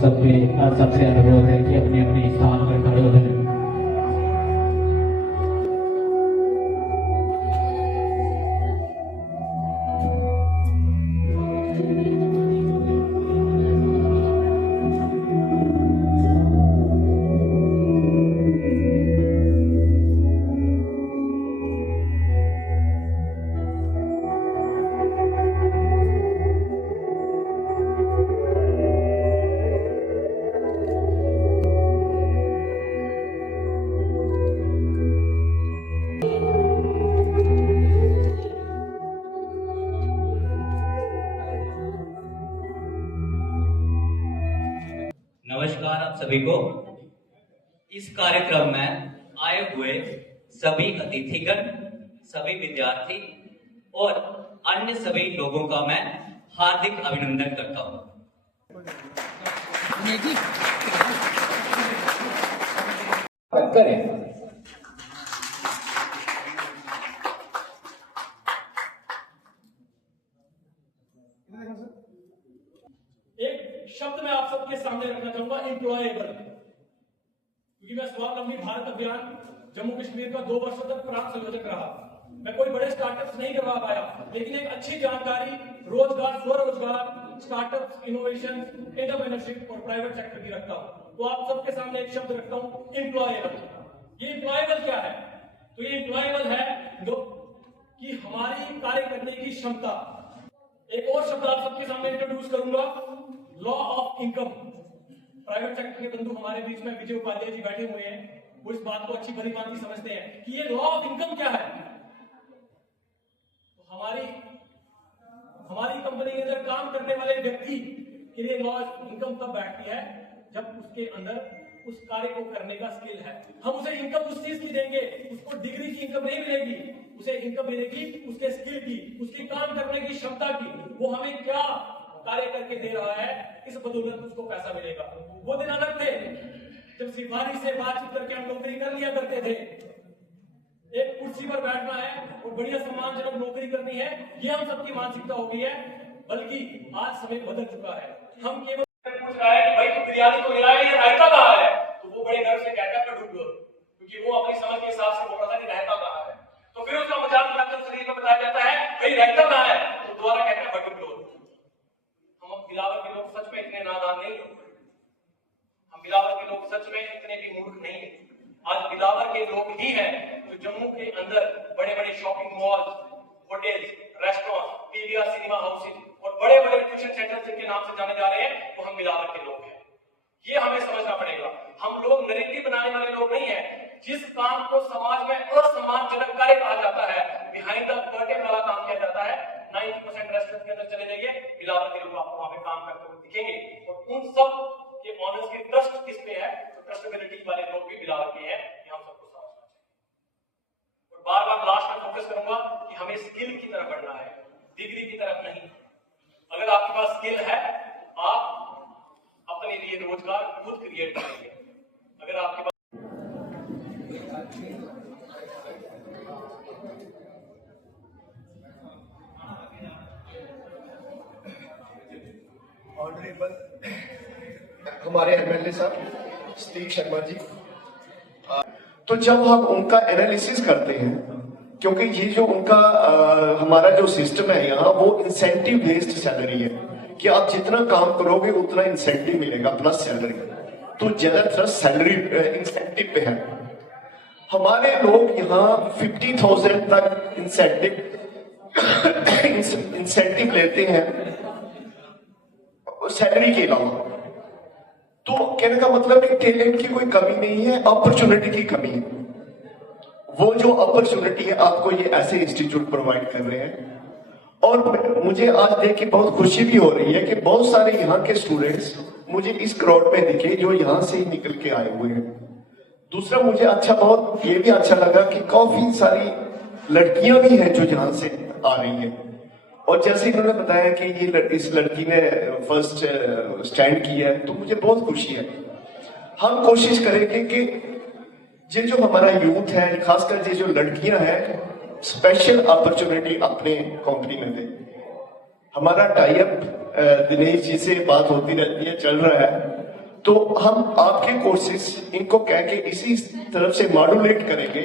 सबसे अनुरोध है कि अपने अपने स्थान पर खड़े हो जाएं। नमस्कार आप सभी को। इस कार्यक्रम में आए हुए सभी अतिथिगण, सभी विद्यार्थी और अन्य सभी लोगों का मैं हार्दिक अभिनंदन करता हूं। करें एक शब्द मैं आप सबके सामने रखना चाहूंगा, एम्प्लॉयबल। क्योंकि मैं स्वावलंबी भारत अभियान जम्मू कश्मीर का 2 वर्षों तक प्रांत संयोजक रहा। मैं कोई बड़े स्टार्टअप्स नहीं करवा पाया, लेकिन एक अच्छी जानकारी रोजगार, स्वरोजगार, स्टार्टअप्स, इनोवेशन, एंटरप्रेन्योरशिप और प्राइवेट सेक्टर की रखता हूं। तो आप सबके सामने एक शब्द रखता हूं, एम्प्लॉयबल। ये एम्प्लॉयबल क्या है? तो ये एम्प्लॉयबल है कि हमारी कार्य करने की क्षमता। एक और शब्द आप सबके सामने इंट्रोड्यूस करूंगा, law of income. Private sector के बंधु हमारे बीच में विजय उपाध्याय जी बैठे हुए हैं, वो इस बात को अच्छी भली भांति समझते हैं कि ये लॉ ऑफ इनकम क्या है। तो हमारी कंपनी के अंदर काम करने वाले व्यक्ति के लिए लॉ ऑफ इनकम तब बैठती है जब उसके अंदर उस कार्य को करने का स्किल है। हम उसे इनकम उस चीज की देंगे, उसको डिग्री की इनकम नहीं मिलेगी, उसे इनकम मिलेगी उसके स्किल की, उसकी काम करने की क्षमता की। वो हमें क्या कार्य करके दे रहा है, इस बदौलत उसको पैसा मिलेगा। वो दिन अलग थे जब सिफारिश से बातचीत करके हम नौकरी कर लिया करते थे। एक कुर्सी पर बैठना है और बढ़िया सम्मानजनक नौकरी करनी है, ये हम सबकी मानसिकता हो गई है। बल्कि आज समय बदल चुका है। हम केवल पूछ रहा है कि भाई तू बिरयानी तो ले आया, ये रायता कहाँ है? तो वो बड़े गर्व से कहता है ढूंढ लो, क्योंकि वो अपनी समझ के हिसाब से बोल रहा था कि रायता कहाँ है। तो फिर उसका मजाक बनाकर शरीर में बताया जाता है भाई रायता कहाँ है, तो दोबारा कहता है बटुक लो। हम बिलावर के लोग सच में इतने नादान नहीं है। हम बिलावर के लोग सच में इतने भी मूर्ख नहीं है। आज बिलावर के लोग ही हैं जो जम्मू के अंदर बड़े बड़े shopping mall, hotel, restaurant, PVR cinema houses और बड़े बड़े ट्यूशन सेंटर जिनके नाम से जाने जा रहे हैं, वो हम बिलावर के लोग हैं। ये हमें समझना पड़ेगा। हम लोग नैरेटिव बनाने वाले लोग नहीं है। जिस काम को समाज में असम्मानजनक कार्य कहा जाता है, बिहाइंड द कर्टेन वाला काम किया जाता है, 90% रेस्टोरेंट के अंदर चले जाइए, बिलावर के लोग आपको वहां पे काम करते हुए दिखेंगे। और उन सब के ऑनर्स की ट्रस्ट किस पे है? तो ट्रस्टेबिलिटी वाले लोग भी बिलावर के हैं। ये हम सबको समझना चाहिए। और बार बार लास्ट में फोकस करूंगा कि हमें स्किल की तरफ बढ़ना है, डिग्री की तरफ नहीं। अगर आपके पास स्किल है, आप अपने लिए रोजगार खुद क्रिएट करेंगे। अगर आपके पास ऑनरेबल हमारे एमएलए साहब स्टीव शर्मा जी, तो जब हम उनका एनालिसिस करते हैं, क्योंकि ये जो उनका हमारा जो सिस्टम है यहाँ, वो इंसेंटिव बेस्ड सैलरी है कि आप जितना काम करोगे उतना इंसेंटिव मिलेगा प्लस सैलरी। तो ज्यादातर सैलरी इंसेंटिव पे है। हमारे लोग यहाँ 50,000 तक इंसेंटिव लेते हैं सैलरी के अलावा। तो कहने का मतलब है टैलेंट की कोई कमी नहीं है, अपॉर्चुनिटी की कमी है। वो जो अपॉर्चुनिटी है आपको ये ऐसे इंस्टीट्यूट प्रोवाइड कर रहे हैं। और मुझे आज देख के बहुत खुशी भी हो रही है कि बहुत सारे यहाँ के स्टूडेंट्स मुझे इस क्राउड में दिखे जो यहाँ से ही निकल के आए हुए हैं। दूसरा मुझे बहुत ये भी अच्छा लगा कि काफी सारी लड़कियां भी हैं जो यहाँ से आ रही हैं। और जैसे इन्होंने बताया कि इस लड़की ने फर्स्ट स्टैंड किया है, तो मुझे बहुत खुशी है। हम कोशिश करेंगे कि ये जो हमारा यूथ है, खासकर ये जो लड़कियां हैं, स्पेशल अपॉर्चुनिटी अपने कंपनी में दे। हमारा टाई अप दिनेश जी से बात होती रहती है, चल रहा है। तो हम आपके कोर्सेज इनको कह के इसी तरफ से मॉड्यूलेट करेंगे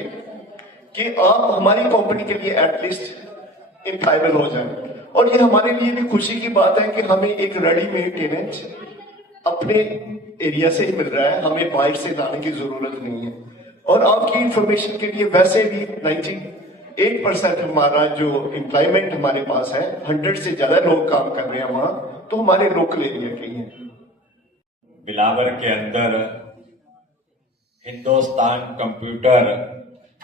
कि आप हमारी कंपनी के लिए एटलीस्ट एम्प्लॉयबल हो जाए। और ये हमारे लिए भी खुशी की बात है कि हमें एक रेडीमेड टेनेंट अपने एरिया से ही मिल रहा है, हमें बाहर से लाने की जरूरत नहीं है। और आपकी इंफॉर्मेशन के लिए वैसे भी 98% हमारा जो एम्प्लॉयमेंट हमारे पास है, 100 से ज्यादा लोग काम कर रहे हैं वहां, तो हमारे लोकल एरिया के ही हैं। बिलावर के अंदर हिंदुस्तान कंप्यूटर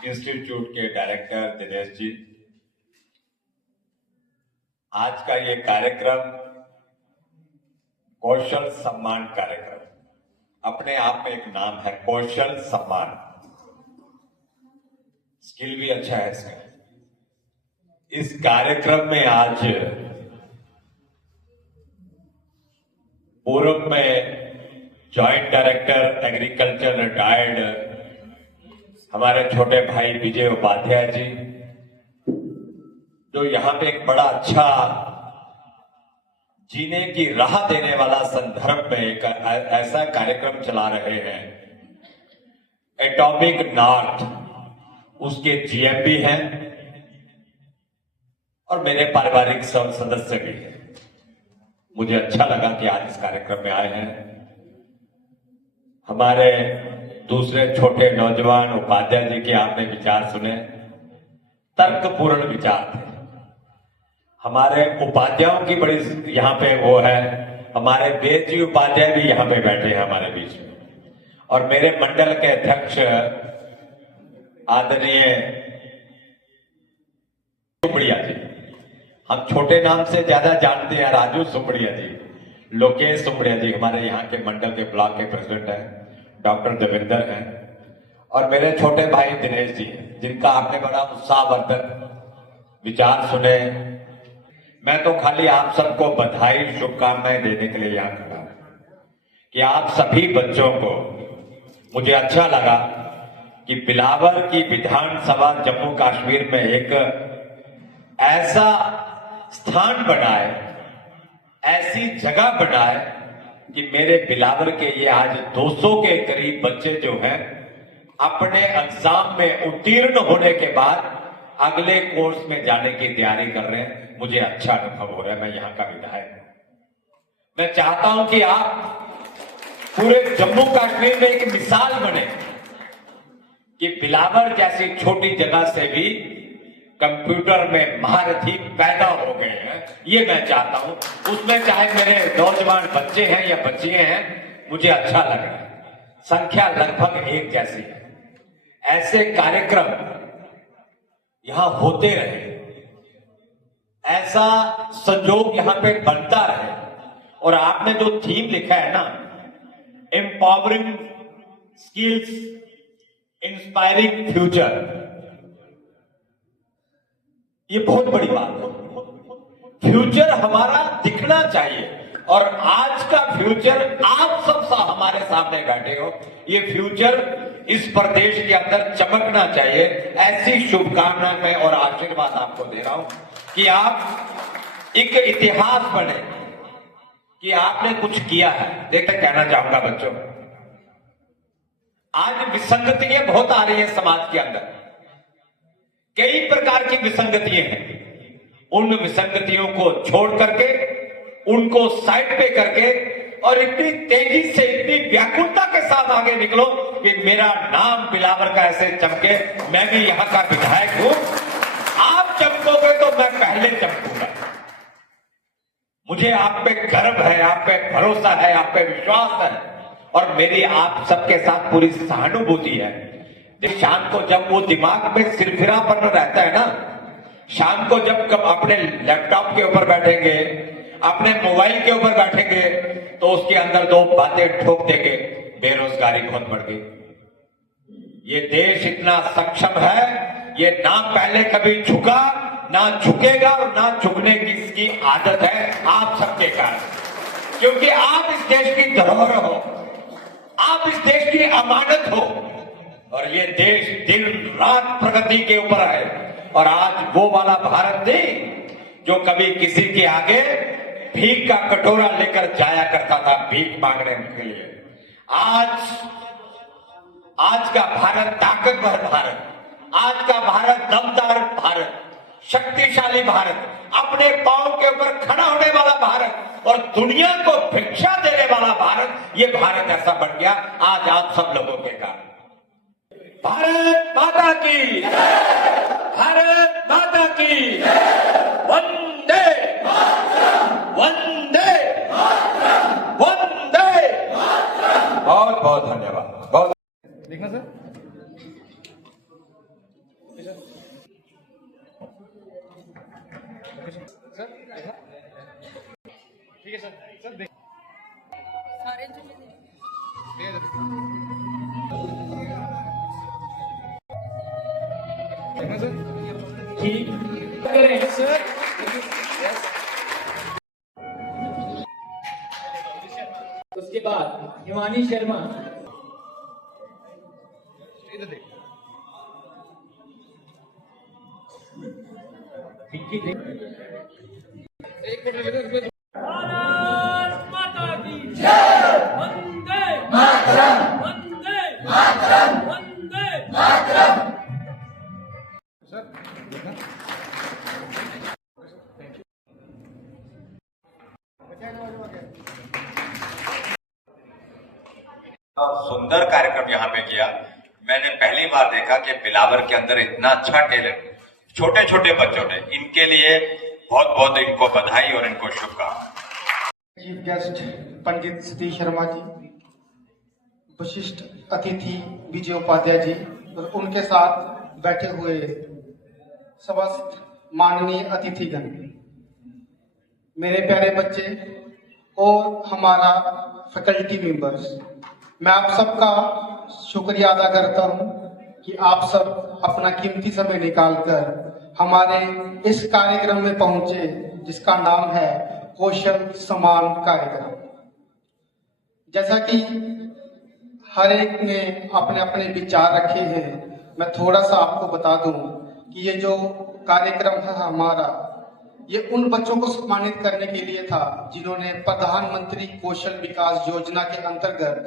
इंस्टीट्यूट के डायरेक्टर दिनेश जी, आज का ये कार्यक्रम कौशल सम्मान कार्यक्रम, अपने आप में एक नाम है कौशल सम्मान, स्किल भी अच्छा है इसका। इस कार्यक्रम में आज पूर्व में जॉइंट डायरेक्टर एग्रीकल्चर रिटायर्ड हमारे छोटे भाई विजय उपाध्याय जी, जो यहां पे एक बड़ा अच्छा जीने की राह देने वाला संदर्भ में एक ऐसा कार्यक्रम चला रहे हैं, एटॉमिक नॉर्थ, उसके जीएम भी हैं और मेरे पारिवारिक सब सदस्य भी हैं। मुझे अच्छा लगा कि आज इस कार्यक्रम में आए हैं। हमारे दूसरे छोटे नौजवान उपाध्याय जी के आपने विचार सुने, तर्कपूर्ण विचार थे। हमारे उपाध्यायों की बड़ी यहां पे वो है, हमारे वेद जी उपाध्याय भी यहां पे बैठे हैं हमारे बीच में, और मेरे मंडल के अध्यक्ष आदरणीय सुमड़िया जी, हम छोटे नाम से ज्यादा जानते हैं राजू सुमड़िया जी, लोकेश सुमड़िया जी हमारे यहाँ के मंडल के ब्लॉक के प्रेसिडेंट हैं, डॉक्टर देवेंद्र हैं, और मेरे छोटे भाई दिनेश जी जिनका आपने बड़ा उत्साहवर्धक विचार सुने। मैं तो खाली आप सबको बधाई शुभकामनाएं देने के लिए यहाँ खड़ा कि आप सभी बच्चों को, मुझे अच्छा लगा कि बिलावर की विधानसभा जम्मू कश्मीर में एक ऐसा स्थान बनाए, ऐसी जगह बनाए कि मेरे बिलावर के ये आज 200 के करीब बच्चे जो हैं अपने एग्जाम में उत्तीर्ण होने के बाद अगले कोर्स में जाने की तैयारी कर रहे हैं। मुझे अच्छा अनुभव हो रहा है, मैं यहां का विधायक हूं। मैं चाहता हूं कि आप पूरे जम्मू कश्मीर में एक मिसाल बने कि बिलावर जैसी छोटी जगह से भी कंप्यूटर में महारथी पैदा हो गए हैं, ये मैं चाहता हूं। उसमें चाहे मेरे नौजवान बच्चे हैं या बच्चियां हैं, मुझे अच्छा लग रहा है। संख्या लगभग एक जैसी है। ऐसे कार्यक्रम यहां होते रहे, ऐसा संजोग यहां पे बनता रहे। और आपने जो थीम लिखा है ना, एम्पावरिंग स्किल्स इंस्पायरिंग फ्यूचर, ये बहुत बड़ी बात है। फ्यूचर हमारा दिखना चाहिए, और आज का फ्यूचर आप सब हमारे सामने बैठे हो, ये फ्यूचर इस प्रदेश के अंदर चमकना चाहिए। ऐसी शुभकामना मैं और आशीर्वाद आपको दे रहा हूं कि आप एक इतिहास बने कि आपने कुछ किया है। देखिए, कहना चाहूंगा बच्चों, आज विसंगतियां बहुत आ रही है समाज के अंदर, कई प्रकार की विसंगतियां हैं। उन विसंगतियों को छोड़ करके, उनको साइड पे करके, और इतनी तेजी से, इतनी व्याकुलता के साथ आगे निकलो कि मेरा नाम बिलावर का ऐसे चमके। मैं भी यहां का विधायक हूं, आप चमकोगे तो मैं पहले चमकूंगा। मुझे आप पे गर्व है, आप पे भरोसा है, आप पे विश्वास है, और मेरी आप सबके साथ पूरी सहानुभूति है। शाम को जब वो दिमाग में सिरफिरापन रहता है ना, शाम को जब कब अपने लैपटॉप के ऊपर बैठेंगे, अपने मोबाइल के ऊपर बैठेंगे, तो उसके अंदर दो बातें ठोक देंगे, बेरोजगारी बहुत बढ़ गई, ये देश इतना सक्षम है, ये ना पहले कभी झुका, ना झुकेगा, और ना झुकने की इसकी आदत है आप सबके कारण, क्योंकि आप इस देश की धरोहर हो, आप इस देश की अमानत हो, और ये देश दिन रात प्रगति के ऊपर है। और आज वो वाला भारत नहीं जो कभी किसी के आगे भीख का कटोरा लेकर जाया करता था भीख मांगने के लिए। आज का भारत ताकतवर भारत, आज का भारत दमदार भारत, शक्तिशाली भारत, अपने पांव के ऊपर खड़ा होने वाला भारत और दुनिया को भिक्षा देने वाला भारत, ये भारत ऐसा बन गया आज आप सब लोगों के कारण। भारत माता की, भारत माता की, वंदे वंदे वंदे। बहुत बहुत धन्यवाद। बहुत देखना सर। ठीक है सर। सर देख देखना सर। ठीक करें सर। उसके बाद हिमानी शर्मा। इधर देख। एक मिनट। भारत माता की जय। वंदे मातरम। वंदे मातरम। वंदे मातरम। सर देखना। सुंदर कार्यक्रम यहाँ पे किया। मैंने पहली बार देखा कि बिलावर के अंदर इतना अच्छा टैलेंट छोटे छोटे बच्चों ने, इनके लिए बहुत बहुत इनको बधाई और इनको शुभकामनाएं। चीफ गेस्ट पंडित सतीश शर्मा जी, विशिष्ट अतिथि विजय उपाध्याय जी और उनके साथ बैठे हुए समस्त माननीय अतिथिगण, मेरे प्यारे बच्चे और हमारा फैकल्टी मेंबर्स, मैं आप सबका शुक्रिया अदा करता हूं कि आप सब अपना कीमती समय निकालकर हमारे इस कार्यक्रम में पहुंचे जिसका नाम है कौशल समान कार्यक्रम। जैसा कि हर एक ने अपने अपने विचार रखे हैं, मैं थोड़ा सा आपको बता दूं कि ये जो कार्यक्रम है हमारा, ये उन बच्चों को सम्मानित करने के लिए था जिन्होंने प्रधानमंत्री कौशल विकास योजना के अंतर्गत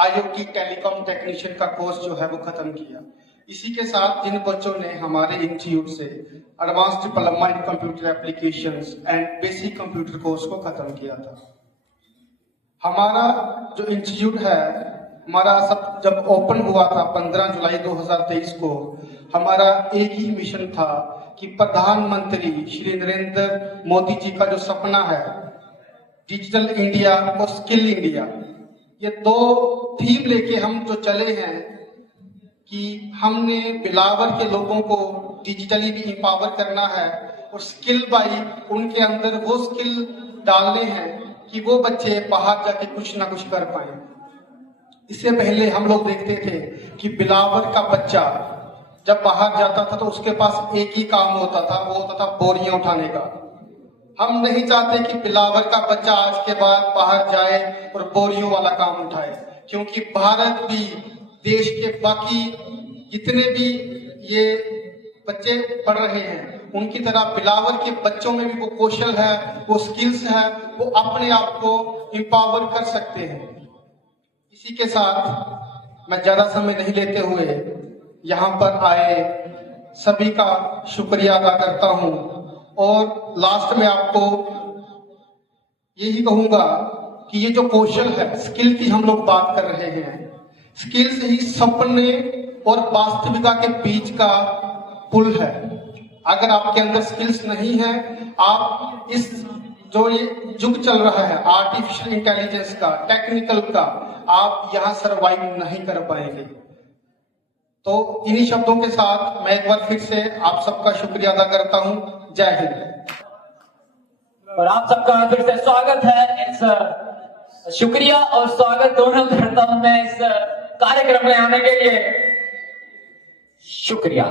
IoT टेलीकॉम टेक्नीशियन का कोर्स जो है वो खत्म किया। इसी के साथ जिन बच्चों ने हमारे इंस्टीट्यूट से advance diploma in computer applications and basic computer course को खत्म किया था। हमारा जो इंस्टीट्यूट है, हमारा सब जब ओपन हुआ था 15 जुलाई 2023 को, हमारा एक ही मिशन था कि प्रधानमंत्री श्री नरेंद्र मोदी जी का जो सपना है डिजिटल इंडिया और स्किल इंडिया, ये दो थीम लेके हम जो चले हैं कि हमने बिलावर के लोगों को डिजिटली भी इंपावर करना है और स्किल बाई उनके अंदर वो स्किल डालने हैं कि वो बच्चे बाहर जाके कुछ ना कुछ कर पाए। इससे पहले हम लोग देखते थे कि बिलावर का बच्चा जब बाहर जाता था तो उसके पास एक ही काम होता था, वो होता था बोरियां उठाने का। हम नहीं चाहते कि बिलावर का बच्चा आज के बाद बाहर जाए और बोरियों वाला काम उठाए, क्योंकि भारत भी देश के बाकी जितने भी ये बच्चे पढ़ रहे हैं उनकी तरह बिलावर के बच्चों में भी वो कौशल है, वो स्किल्स है, वो अपने आप को एम्पावर कर सकते हैं। इसी के साथ मैं ज्यादा समय नहीं लेते हुए यहाँ पर आए सभी का शुक्रिया अदा करता हूँ और लास्ट में आपको यही कहूंगा कि ये जो कौशल है, स्किल की हम लोग बात कर रहे हैं, स्किल्स ही सपने और वास्तविकता के बीच का पुल है। अगर आपके अंदर स्किल्स नहीं है, आप इस जो ये युग चल रहा है आर्टिफिशियल इंटेलिजेंस का, टेक्निकल का, आप यहाँ सरवाइव नहीं कर पाएंगे। तो इन्हीं शब्दों के साथ मैं एक बार फिर से आप सबका शुक्रिया अदा करता हूँ। जय हिंद। और आप सबका फिर से स्वागत है। इस शुक्रिया और स्वागत दोनों करता हूं मैं इस कार्यक्रम में आने के लिए। शुक्रिया।